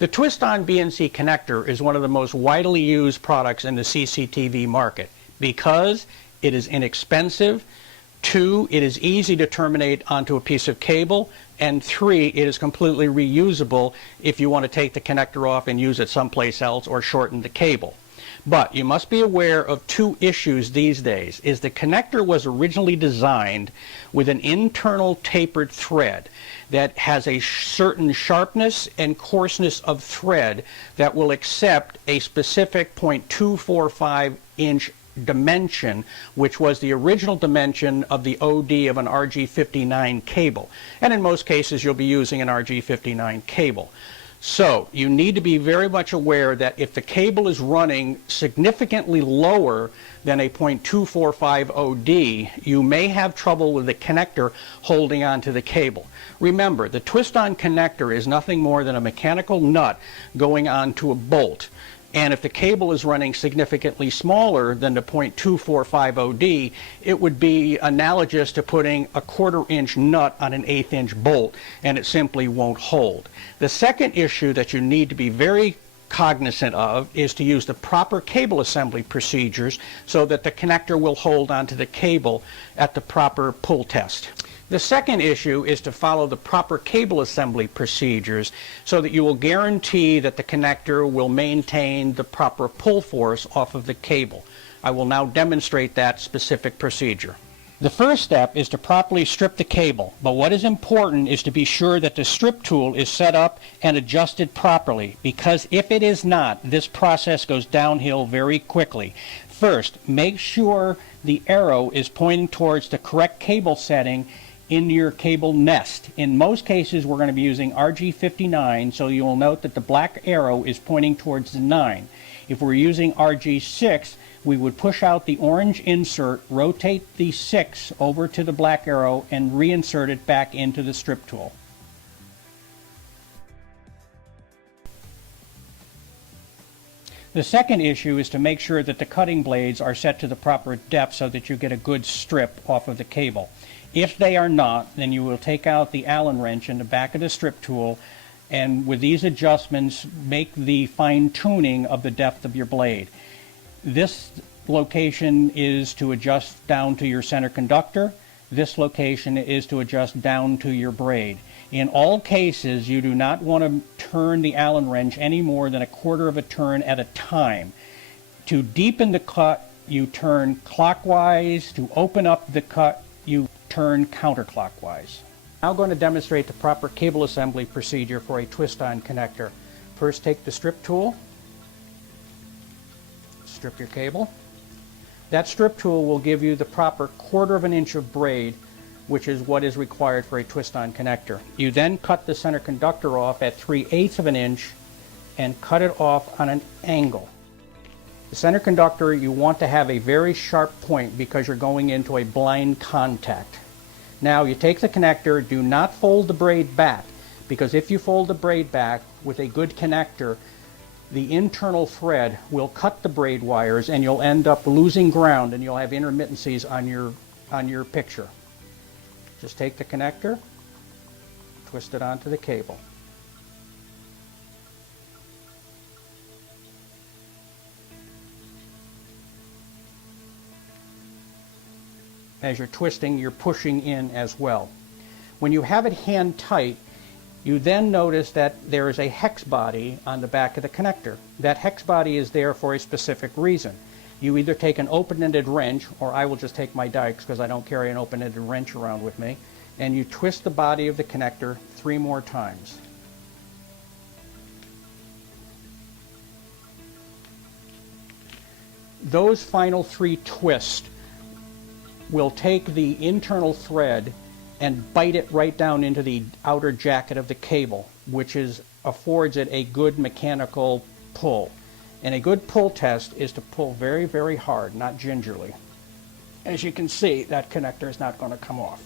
The twist-on BNC connector is one of the most widely used products in the CCTV market because it is inexpensive, 2, it is easy to terminate onto a piece of cable, and 3, it is completely reusable if you want to take the connector off and use it someplace else or shorten the cable. But you must be aware of 2 issues these days. Is the connector was originally designed with an internal tapered thread that has a certain sharpness and coarseness of thread that will accept a specific 0.245 inch dimension, which was the original dimension of the OD of an RG59 cable. And in most cases you'll be using an RG59 cable. So you need to be very much aware that if the cable is running significantly lower than a 0.245 OD, you may have trouble with the connector holding onto the cable. Remember, the twist-on connector is nothing more than a mechanical nut going onto a bolt. And if the cable is running significantly smaller than the 0.245 OD, it would be analogous to putting a 1/4 inch nut on an 1/8 inch bolt, and it simply won't hold. The second issue that you need to be very cognizant of is to use the proper cable assembly procedures so that the connector will hold onto the cable at the proper pull test. The second issue is to follow the proper cable assembly procedures so that you will guarantee that the connector will maintain the proper pull force off of the cable. I will now demonstrate that specific procedure. The first step is to properly strip the cable, but what is important is to be sure that the strip tool is set up and adjusted properly, because if it is not, this process goes downhill very quickly. First, make sure the arrow is pointing towards the correct cable setting in your cable nest. In most cases we're going to be using RG59, so you will note that the black arrow is pointing towards the 9. If we're using RG6, we would push out the orange insert, rotate the 6 over to the black arrow, and reinsert it back into the strip tool. The second issue is to make sure that the cutting blades are set to the proper depth so that you get a good strip off of the cable. If they are not, then you will take out the Allen wrench in the back of the strip tool, and with these adjustments make the fine tuning of the depth of your blade. This location is to adjust down to your center conductor. This location is to adjust down to your braid. In all cases, you do not want to turn the Allen wrench any more than 1/4 of a turn at a time. To deepen the cut, you turn clockwise. To open up the cut, you turn counterclockwise. Now I'm going to demonstrate the proper cable assembly procedure for a twist-on connector. First, take the strip tool, strip your cable. That strip tool will give you the proper 1/4 of an inch of braid, which is what is required for a twist-on connector. You then cut the center conductor off at 3/8 of an inch and cut it off on an angle. The center conductor, you want to have a very sharp point because you're going into a blind contact. Now you take the connector, do not fold the braid back, because if you fold the braid back with a good connector, the internal thread will cut the braid wires and you'll end up losing ground and you'll have intermittencies on your picture. Just take the connector, twist it onto the cable. As you're twisting, you're pushing in as well. When you have it hand tight, you then notice that there is a hex body on the back of the connector. That hex body is there for a specific reason. You either take an open-ended wrench, or I will just take my dikes because I don't carry an open-ended wrench around with me, and you twist the body of the connector 3 more times. Those final 3 twists will take the internal thread and bite it right down into the outer jacket of the cable, which affords it a good mechanical pull. And a good pull test is to pull very, very hard, not gingerly. As you can see, that connector is not going to come off.